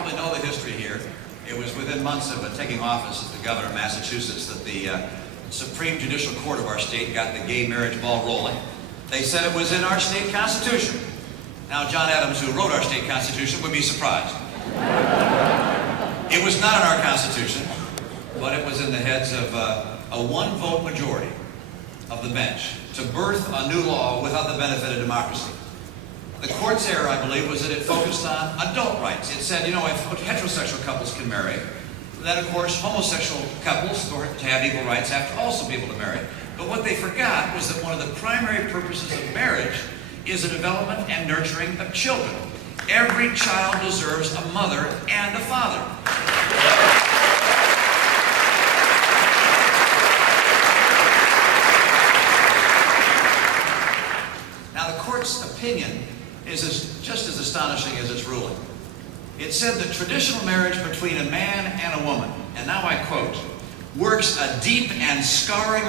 probably know the history here. It was within months of taking office as the governor of Massachusetts that the Supreme Judicial Court of our state got the gay marriage ball rolling. They said it was in our state constitution. Now, John Adams, who wrote our state constitution, would be surprised. It was not in our constitution, but it was in the heads of a one-vote majority of the bench to birth a new law without the benefit of democracy. The court's error, I believe, was that it focused on adult rights. It said, you know, if heterosexual couples can marry, then of course homosexual couples, to have equal rights, have to also be able to marry. But what they forgot was that one of the primary purposes of marriage is the development and nurturing of children. Every child deserves a mother and a father. Now, the court's opinion is just as astonishing as its ruling. It said that traditional marriage between a man and a woman, and now I quote, works a deep and scarring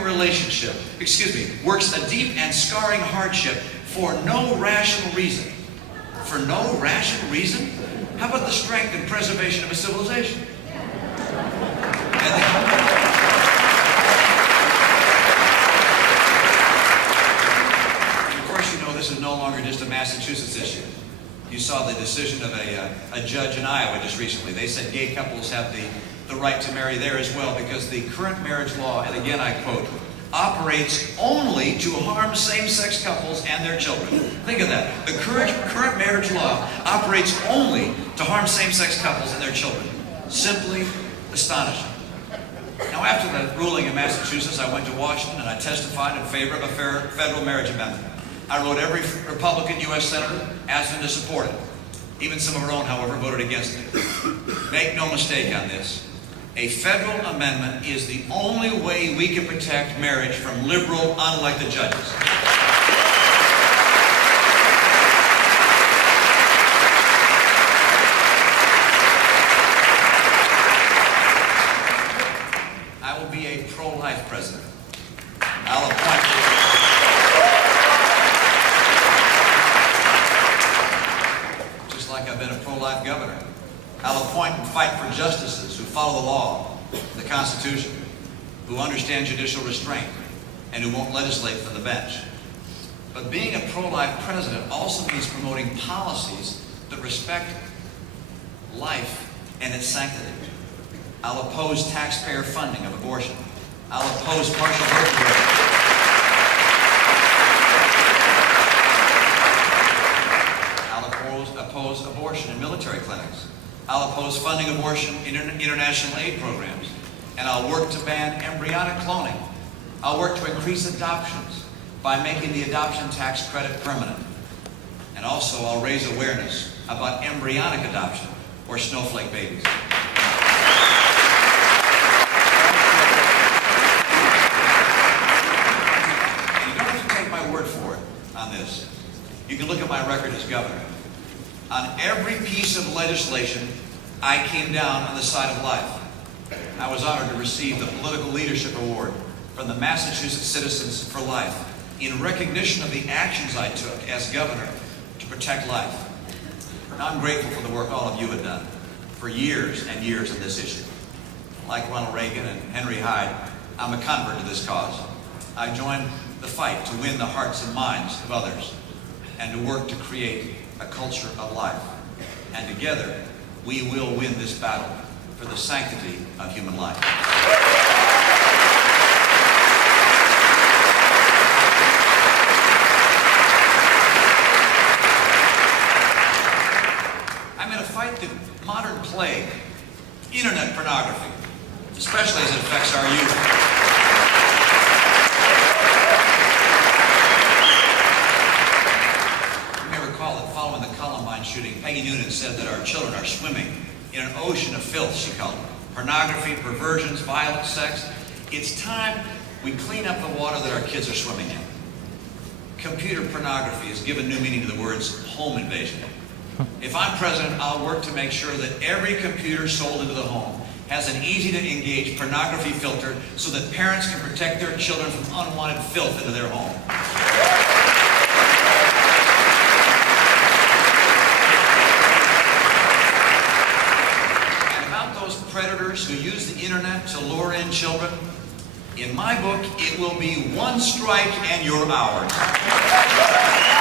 hardship for no rational reason. For no rational reason? How about the strength and preservation of a civilization? This is no longer just a Massachusetts issue. You saw the decision of a judge in Iowa just recently. They said gay couples have the right to marry there as well because the current marriage law, and again I quote, operates only to harm same-sex couples and their children. Think of that. The current marriage law operates only to harm same-sex couples and their children. Simply astonishing. Now, after the ruling in Massachusetts, I went to Washington and I testified in favor of a federal marriage amendment. I wrote every Republican U.S. senator, asked them to support it. Even some of our own, however, voted against it. Make no mistake on this. A federal amendment is the only way we can protect marriage from liberal, unelected judges. I will be a pro-life president. I'll appoint... I've been a pro-life governor. I'll appoint and fight for justices who follow the law, the Constitution, who understand judicial restraint, and who won't legislate from the bench. But being a pro-life president also means promoting policies that respect life and its sanctity. I'll oppose taxpayer funding of abortion. I'll oppose partial birth control. Oppose abortion in military clinics. I'll oppose funding abortion in international aid programs. And I'll work to ban embryonic cloning. I'll work to increase adoptions by making the adoption tax credit permanent. And also I'll raise awareness about embryonic adoption or snowflake babies. And you don't have to take my word for it on this. You can look at my record as governor. On every piece of legislation, I came down on the side of life. I was honored to receive the Political Leadership Award from the Massachusetts Citizens for Life in recognition of the actions I took as governor to protect life. Now, I'm grateful for the work all of you have done for years and years on this issue. Like Ronald Reagan and Henry Hyde, I'm a convert to this cause. I joined the fight to win the hearts and minds of others and to work to create a culture of life. And together, we will win this battle for the sanctity of human life. I'm in a fight the modern plague, internet pornography, especially as it affects our youth. Following the Columbine shooting, Peggy Noonan said that our children are swimming in an ocean of filth, she called it. Pornography, perversions, violence, sex. It's time we clean up the water that our kids are swimming in. Computer pornography has given new meaning to the words home invasion. If I'm president, I'll work to make sure that every computer sold into the home has an easy-to-engage pornography filter so that parents can protect their children from unwanted filth into their home. use the internet to lure in children, in my book, it will be one strike and you're ours.